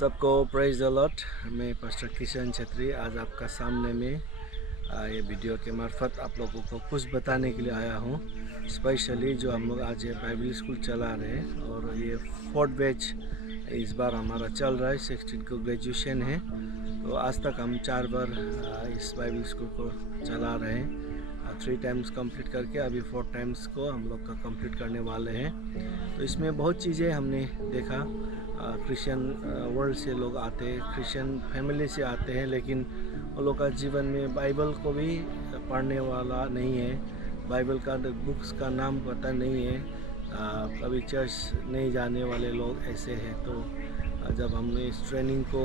सबको praise the Lord. मैं pastor Kishan Chhetri आज आपका सामने में ये वीडियो के मार्फत आप लोगों को कुछ बताने के लिए आया हूँ। स्पेशली जो हम लोग आज ये बाइबल स्कूल चला रहे हैं और ये 4th बैच इस बार हमारा चल रहा है। 16 को ग्रेजुएशन है, तो आज तक हम 4 बार इस बाइबल स्कूल को चला रहे हैं। 3 टाइम्स कंप्लीट करके अभी 4 टाइम्स को हम लोग का कंप्लीट करने वाले हैं। तो इसमें बहुत चीज़ें हमने देखा। क्रिश्चियन वर्ल्ड से लोग आते हैं, क्रिश्चियन फैमिली से आते हैं, लेकिन वो लोग का जीवन में बाइबल को भी पढ़ने वाला नहीं है, बाइबल का बुक्स का नाम पता नहीं है, कभी चर्च नहीं जाने वाले लोग ऐसे हैं। तो जब हमने इस ट्रेनिंग को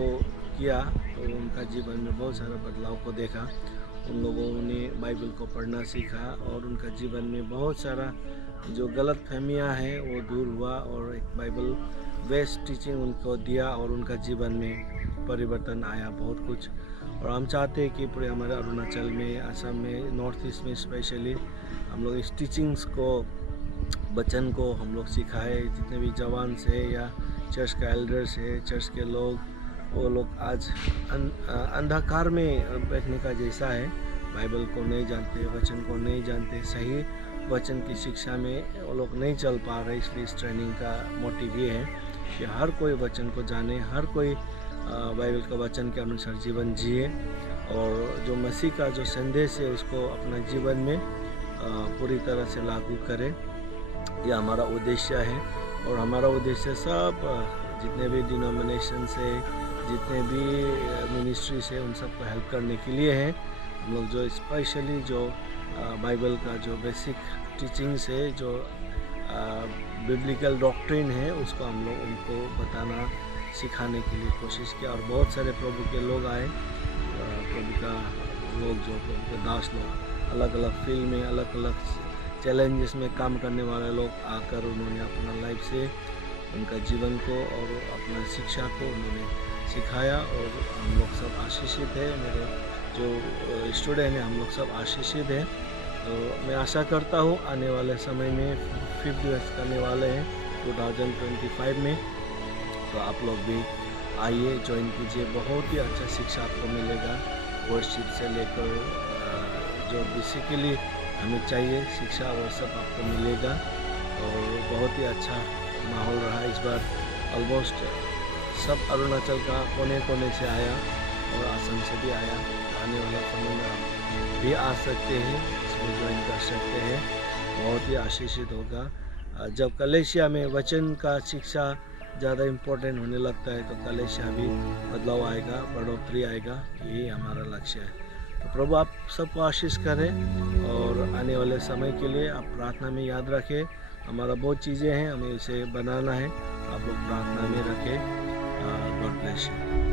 किया तो उनका जीवन में बहुत सारा बदलाव को देखा। उन लोगों ने बाइबल को पढ़ना सीखा और उनका जीवन में बहुत सारा जो गलत फहमियाँ हैं वो दूर हुआ और एक बाइबल बेस्ट टीचिंग उनको दिया और उनका जीवन में परिवर्तन आया बहुत कुछ। और हम चाहते हैं कि पूरे हमारे अरुणाचल में, असम में, नॉर्थ ईस्ट में स्पेशली हम लोग इस टीचिंग्स को, वचन को हम लोग सिखाए। जितने भी जवान से या चर्च का एल्डर्स है, चर्च के लोग, वो लोग आज अंधकार में बैठने का जैसा है, बाइबल को नहीं जानते, वचन को नहीं जानते, सही वचन की शिक्षा में वो लोग नहीं चल पा रहे। इसलिए इस ट्रेनिंग का मोटिव ये है कि हर कोई वचन को जाने, हर कोई बाइबल का वचन के अनुसार जीवन जिए और जो मसीह का जो संदेश है उसको अपना जीवन में पूरी तरह से लागू करे। ये हमारा उद्देश्य है और हमारा उद्देश्य सब जितने भी डिनोमिनेशन से, जितने भी मिनिस्ट्री से, उन सबको हेल्प करने के लिए है। हम लोग जो स्पेशली जो बाइबल का जो बेसिक टीचिंग्स है, जो बिब्लिकल डॉक्ट्रिन है, उसको हम लोग उनको बताना, सिखाने के लिए कोशिश किया। और बहुत सारे प्रभु के लोग आए, प्रभु का लोग, जो प्रभु के दास लोग, अलग अलग फील्ड में, अलग अलग चैलेंजेस में काम करने वाले लोग आकर उन्होंने अपना लाइफ से उनका जीवन को और अपना शिक्षा को उन्होंने सिखाया और हम लोग सब आशीषित है। मेरे जो स्टूडेंट हैं हम लोग सब आशीषित हैं। तो मैं आशा करता हूँ आने वाले समय में 5th बैच करने वाले हैं 2025 में, तो आप लोग भी आइए, ज्वाइन कीजिए। बहुत ही अच्छा शिक्षा आपको मिलेगा, वर्शिप से लेकर जो बेसिकली हमें चाहिए शिक्षा वो सब आपको मिलेगा। और बहुत ही अच्छा माहौल रहा इस बार। ऑलमोस्ट सब अरुणाचल का कोने कोने से आया और असम से भी आया। आने वाले समय में आप भी आ सकते हैं, इसमें ज्वाइन कर सकते हैं, बहुत ही आशीषित होगा। जब कलेशिया में वचन का शिक्षा ज़्यादा इम्पोर्टेंट होने लगता है तो कलेशिया भी बदलाव आएगा, बढ़ोतरी आएगा, यही हमारा लक्ष्य है। तो प्रभु आप सबको आशीष करें और आने वाले समय के लिए आप प्रार्थना में याद रखें। हमारा बहुत चीज़ें हैं, हमें इसे बनाना है, आप लोग प्रार्थना में रखें। God bless you.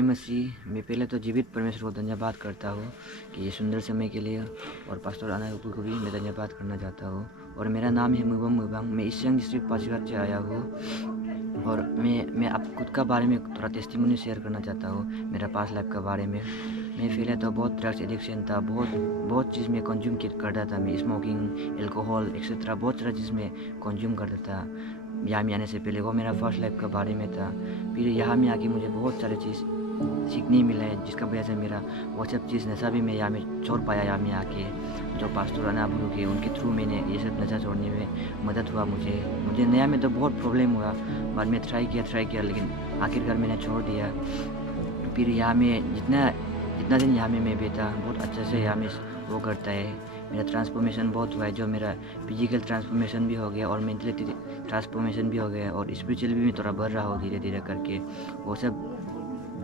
जय मसीह। मैं पहले तो जीवित परमेश्वर को धन्यवाद करता हूँ कि ये सुंदर समय के लिए, और पास्टर आना को भी मैं धन्यवाद करना चाहता हूँ। और मेरा नाम है मुबांग। मैं ईस्ट सियांग डिस्ट्रिक्ट पासीघाट से आया हूँ। और मैं आप खुद का बारे में थोड़ा टेस्टिमोनी शेयर करना चाहता हूँ, मेरा पास्ट लाइफ का बारे में। मैं पहले तो बहुत ड्रग्स एडिक्शन था, बहुत चीज़ में कंज्यूम करता था। मैं स्मोकिंग, अल्कोहल एक्सेट्रा बहुत सारा चीज़ में कंज्यूम करता था यहाँ में आने से पहले। वो मेरा फर्स्ट लाइफ का बारे में था। फिर यहाँ में आके मुझे बहुत सारे चीज़ सीखने मिला है, जिसका वजह से मेरा वो सब चीज़ नशा भी मैं यहाँ में छोड़ पाया। यहाँ में आके जो पास्टर अना बुलू के उनके थ्रू मैंने ये सब नशा छोड़ने में मदद हुआ मुझे नया में तो बहुत प्रॉब्लम हुआ, बाद में ट्राई किया, लेकिन आखिरकार मैंने छोड़ दिया। फिर यहाँ में जितना दिन यहाँ में मैं बैठा, बहुत अच्छे से यहाँ में वो करता है। मेरा ट्रांसफॉर्मेशन बहुत हुआ है, जो मेरा फिजिकल ट्रांसफॉर्मेशन भी हो गया और मेंटली ट्रांसफॉर्मेशन भी हो गया, और स्पिरिचुअल भी मैं थोड़ा बढ़ रहा हूँ धीरे धीरे करके। वो सब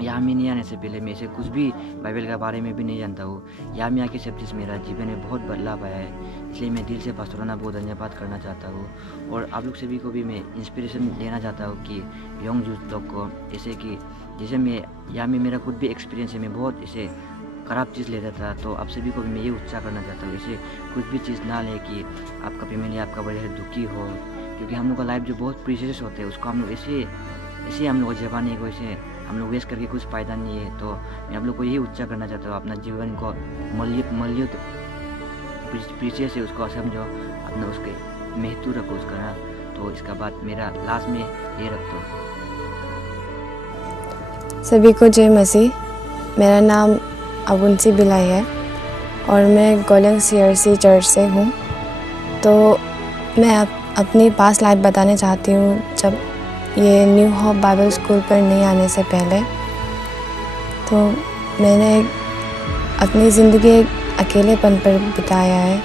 यहाँ में नहीं आने से पहले मैं इसे कुछ भी बाइबल के बारे में भी नहीं जानता हूँ। यहाँ में आके सब चीज़ मेरा जीवन में बहुत बदलाव आया है, इसलिए मैं दिल से पास्टर आना बहुत धन्यवाद करना चाहता हूँ। और आप लोग सभी को भी मैं इंस्पिरेशन देना चाहता हूँ कि यंग यूथ लोग को, जैसे कि जैसे मैं यहाँ में मेरा खुद भी एक्सपीरियंस है, मैं बहुत इसे ख़राब चीज़ लेता था, तो आप सभी को भी मैं ये उत्साह करना चाहता हूँ, इसे कुछ भी चीज़ ना ले कि आपका फैमिली आपका बड़े से दुखी हो, क्योंकि हम लोग का लाइफ जो बहुत प्रीशियस होते हैं उसको हम लोग ऐसे हम लोग जवानी को ऐसे हम लोग वेस्ट करके कुछ फ़ायदा नहीं है। तो मैं आप लोग को यही उत्साह करना चाहता हूँ, अपना जीवन को मूल्य प्रीशियस है उसको समझो, अपना उसके महत्व रखो उसका ना। तो इसका बाद मेरा लास्ट में ये रखता हूँ। सभी को जय मसीह। मेरा नाम अबुंसी बिलाई है और मैं गोलंग CRC चर्च से हूँ। तो मैं अपनी पास्ट लाइफ बताना चाहती हूँ, जब ये न्यू होप बाइबल स्कूल पर नहीं आने से पहले। तो मैंने अपनी ज़िंदगी अकेलेपन पर बिताया है,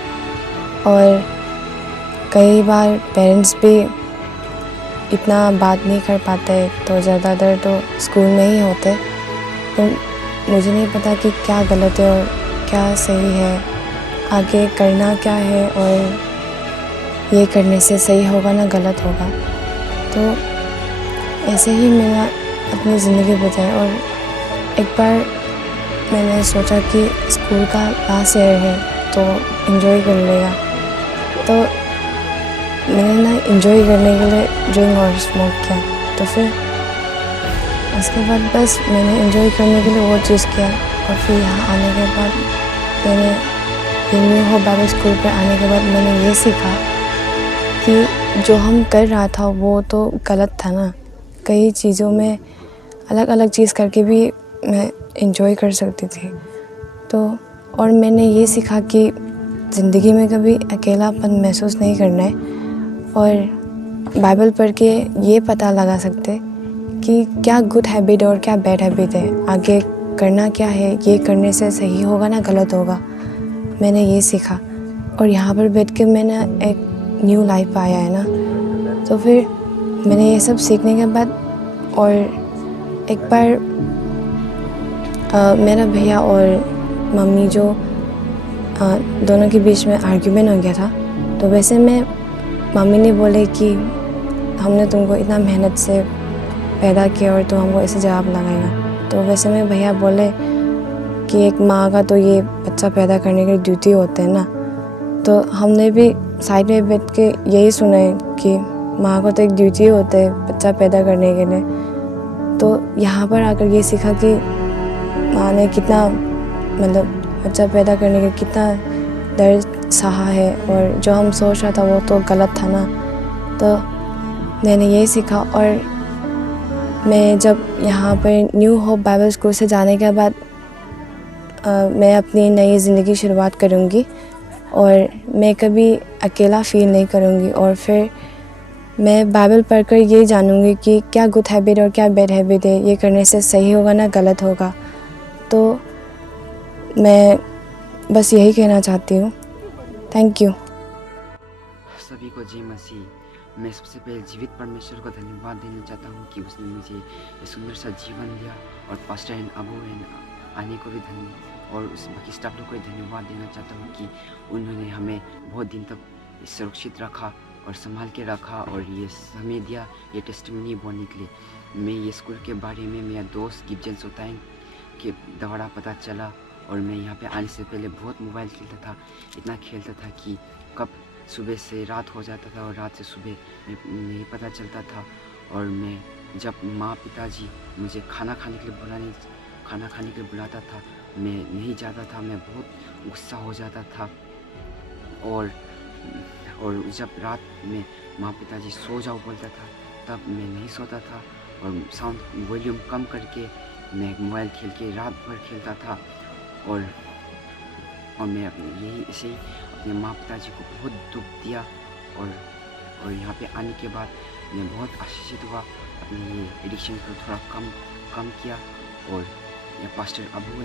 और कई बार पेरेंट्स भी इतना बात नहीं कर पाते, तो ज़्यादातर तो स्कूल में ही होते। तो मुझे नहीं पता कि क्या गलत है और क्या सही है, आगे करना क्या है, और ये करने से सही होगा ना गलत होगा। तो ऐसे ही मैंने अपनी ज़िंदगी बिताई। और एक बार मैंने सोचा कि स्कूल का लास्ट ईयर है तो एंजॉय कर लेगा। तो मैंने ना एंजॉय करने के लिए ड्रिंक और स्मोक किया। तो फिर उसके बाद बस मैंने एंजॉय करने के लिए वो चीज़ किया। और फिर यहाँ आने के बाद मैंने न्यू होप बाइबल स्कूल पर आने के बाद मैंने ये सीखा कि जो हम कर रहा था वो तो गलत था ना। कई चीज़ों में अलग अलग चीज़ करके भी मैं एंजॉय कर सकती थी। तो और मैंने ये सीखा कि ज़िंदगी में कभी अकेलापन महसूस नहीं करना है, और बाइबल पढ़ के ये पता लगा सकते कि क्या गुड हैबिट और क्या बैड हैबिट है, आगे करना क्या है, ये करने से सही होगा ना गलत होगा। मैंने ये सीखा, और यहाँ पर बैठ के मैंने एक न्यू लाइफ पाया है ना। तो फिर मैंने ये सब सीखने के बाद, और एक बार मेरा भैया और मम्मी जो दोनों के बीच में आर्ग्यूमेंट हो गया था। तो वैसे में मम्मी ने बोले कि हमने तुमको इतना मेहनत से पैदा किया और तो हमको ऐसे जवाब लगाएगा। तो वैसे में भैया बोले कि एक माँ का तो ये बच्चा पैदा करने की ड्यूटी होता है ना। तो हमने भी साइड में बैठ के यही सुना है कि माँ को तो एक ड्यूटी होता है बच्चा पैदा करने के लिए। तो यहाँ पर आकर ये सीखा कि माँ ने कितना मतलब बच्चा पैदा करने के कितना दर्द सहा है, और जो हम सोच रहा था वो तो गलत था ना। तो मैंने यही सीखा। और मैं जब यहाँ पर न्यू होप बाइबल स्कूल से जाने के बाद मैं अपनी नई ज़िंदगी शुरुआत करूँगी, और मैं कभी अकेला फ़ील नहीं करूँगी। और फिर मैं बाइबल पढ़कर ये जानूँगी कि क्या गुड हैबिट और क्या बैड हैबिट है, ये करने से सही होगा ना गलत होगा। तो मैं बस यही कहना चाहती हूँ। Thank you. सभी को जय मसीह। मैं सबसे पहले जीवित परमेश्वर को धन्यवाद देना चाहता हूँ कि उसने मुझे ये सुंदर सा जीवन दिया, और पास्टर एंड अबू एंड आने को भी और उस बाकी स्टाफ लोग को धन्यवाद देना चाहता हूँ कि उन्होंने हमें बहुत दिन तक सुरक्षित रखा और संभाल के रखा, और ये समय दिया ये टेस्टिमनी बोलने के लिए। मैं ये स्कूल के बारे में मेरा दोस्त गिब्जन सोताइन के द्वारा पता चला। और मैं यहाँ पे आने से पहले बहुत मोबाइल खेलता था, इतना खेलता था कि कब सुबह से रात हो जाता था और रात से सुबह नहीं पता चलता था। और मैं जब माँ पिताजी मुझे खाना खाने के लिए बुलाता था, मैं नहीं जाता था, मैं बहुत गुस्सा हो जाता था। और जब रात में माँ पिताजी सो जाओ बोलता था, तब मैं नहीं सोता था और साउंड वॉल्यूम कम करके मैं मोबाइल खेल के रात भर खेलता था। और मैं यही ऐसे ही अपने माँ पिताजी को बहुत दुख दिया। और यहाँ पे आने के बाद मैं बहुत आशीषित हुआ, अपने ये एडिक्शन को थोड़ा कम किया। और ये पास्टर अबू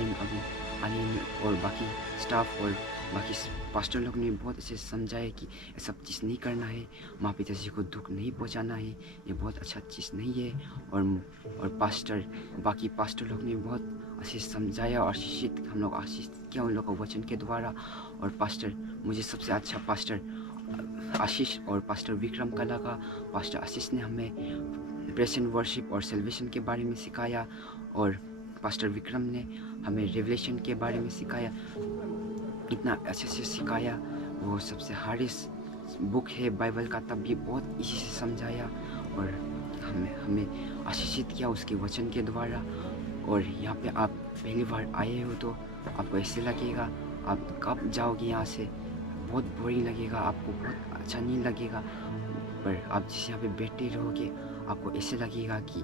अली और बाकी स्टाफ और बाकी पास्टर लोग ने बहुत अच्छे से समझाया कि ये सब चीज़ नहीं करना है, माँ पिताजी को दुख नहीं पहुंचाना है, ये बहुत अच्छा चीज़ नहीं है। और बाकी पास्टर लोग ने बहुत अच्छे से समझाया और हम लोग आशीष किया उन लोगों को वचन के द्वारा। और पास्टर मुझे सबसे अच्छा पास्टर आशीष और पास्टर विक्रम का लगा। पास्टर आशीष ने हमें प्रेजेंट वर्शिप और सेलिब्रेशन के बारे में सिखाया और पास्टर विक्रम ने हमें रेवलेशन के बारे में सिखाया, इतना अच्छे से सिखाया। वो सबसे हार्डेस्ट बुक है बाइबल का, तब भी बहुत इजी से समझाया और हमें आशीषित किया उसके वचन के द्वारा। और यहाँ पे आप पहली बार आए हो तो आपको ऐसे लगेगा आप कब जाओगे यहाँ से, बहुत बोरिंग लगेगा, आपको बहुत अच्छा नहीं लगेगा। पर आप जिस यहाँ पे बैठे रहोगे आपको ऐसे लगेगा कि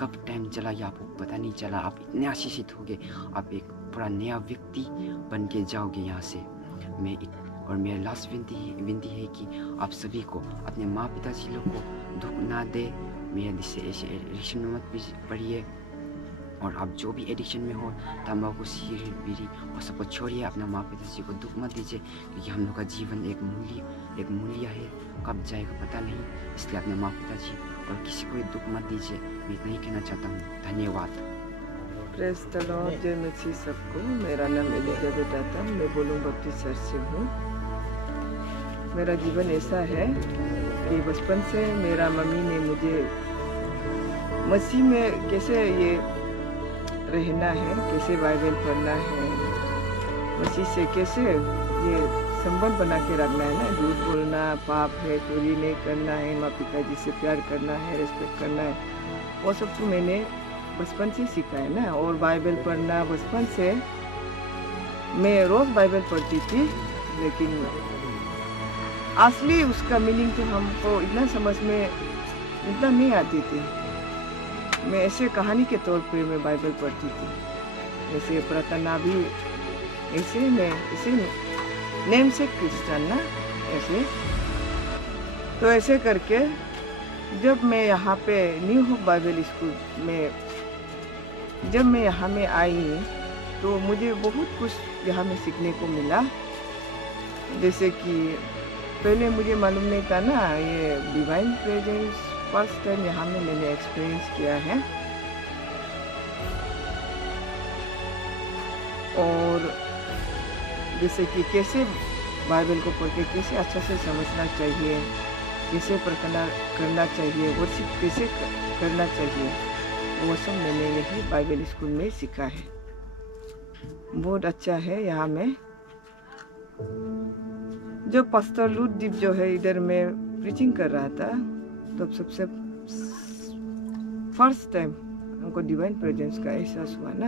कब टाइम चला गया आपको पता नहीं चला, आप इतने आशीषित होगे, आप एक पूरा नया व्यक्ति बन के जाओगे यहाँ से। और मेरा लास्ट विनती है कि आप सभी को अपने माँ पिताजी लोग को दुख ना दे। मेरा जिससे ऐसे एडिक्शन में मत पड़िए। और आप जो भी एडिक्शन में हो, तंबाकू सिगरेट बीड़ी और सबको छोड़िए, अपना माँ पिताजी को दुख मत दीजिए, क्योंकि हम लोग का जीवन एक मूल्य है, कब जाएगा पता नहीं। इसलिए अपने माँ पिताजी और किसी को दुख मत दीजिए। मैं इतना ही कहना चाहता हूँ, धन्यवाद। प्रेज़ द लॉर्ड, जय मसीह सबको। मेरा नाम एलिजाबेथ आता, मैं बोलूँ बप्टिस्ट चर्च से हूँ। मेरा जीवन ऐसा है कि बचपन से मेरा मम्मी ने मुझे मसीह में कैसे ये रहना है, कैसे बाइबल पढ़ना है, मसीह से कैसे ये संबंध बना के रखना है ना, झूठ बोलना पाप है, चोरी नहीं करना है, माँ पिताजी से प्यार करना है, रिस्पेक्ट करना है, वो सब तो मैंने बचपन से सीखा है ना। और बाइबल पढ़ना बचपन से मैं रोज़ बाइबल पढ़ती थी, लेकिन असली उसका मीनिंग तो हमको इतना समझ में इतना नहीं आती थी। मैं ऐसे कहानी के तौर पे मैं बाइबल पढ़ती थी, ऐसे प्रार्थना भी ऐसे नेम से क्रिश्चियन ना ऐसे। तो ऐसे करके जब मैं यहाँ पे न्यू होप बाइबल स्कूल में जब मैं यहाँ में आई तो मुझे बहुत कुछ यहाँ में सीखने को मिला। जैसे कि पहले मुझे मालूम नहीं था ना, ये डिवाइन प्रेजेंस फर्स्ट टाइम यहाँ में मैंने एक्सपीरियंस किया है। और जैसे कि कैसे बाइबल को पढ़ के कैसे अच्छा से समझना चाहिए, कैसे प्रार्थना करना चाहिए, वर्शिप कैसे करना चाहिए, वो सब मैंने यही बाइबल स्कूल में सीखा है। बहुत अच्छा है यहाँ में। जब पास्टर लूटदीप जो है इधर में प्रीचिंग कर रहा था, तब सबसे फर्स्ट टाइम हमको डिवाइन प्रेजेंस का एहसास हुआ ना।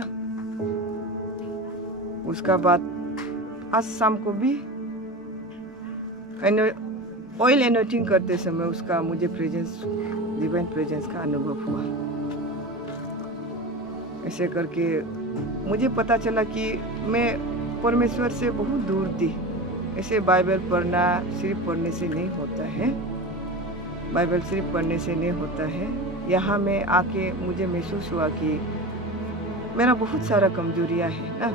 उसका बाद आज शाम को भी ऑयल एनोटिंग करते समय उसका मुझे डिवाइन प्रेजेंस का अनुभव हुआ। ऐसे करके मुझे पता चला कि मैं परमेश्वर से बहुत दूर थी। ऐसे बाइबल पढ़ना सिर्फ पढ़ने से नहीं होता है, बाइबल सिर्फ पढ़ने से नहीं होता है। यहाँ में आके मुझे महसूस हुआ कि मेरा बहुत सारा कमजोरियाँ है ना।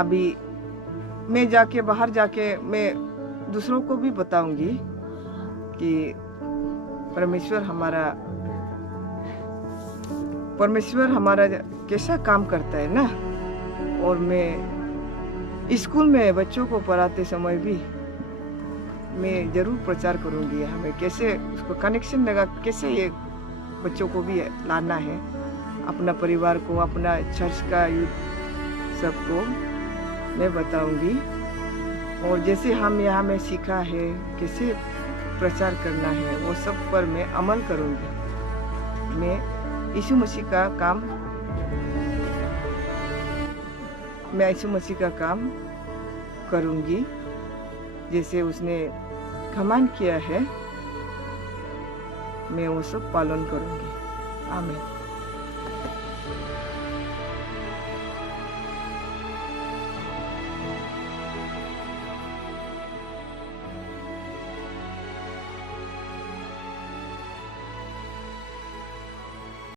अभी मैं जाके बाहर जाके मैं दूसरों को भी बताऊंगी कि परमेश्वर हमारा कैसा काम करता है ना। और मैं स्कूल में बच्चों को पढ़ाते समय भी मैं ज़रूर प्रचार करूंगी, हमें कैसे उसको कनेक्शन लगा, कैसे ये बच्चों को भी लाना है, अपना परिवार को, अपना चर्च का यूथ सबको मैं बताऊंगी। और जैसे हम यहाँ में सीखा है कैसे प्रचार करना है, वो सब पर मैं अमल करूंगी। मैं यीशु मसीह का काम करूंगी, जैसे उसने कमांड किया है मैं वो सब पालन करूंगी। आमीन।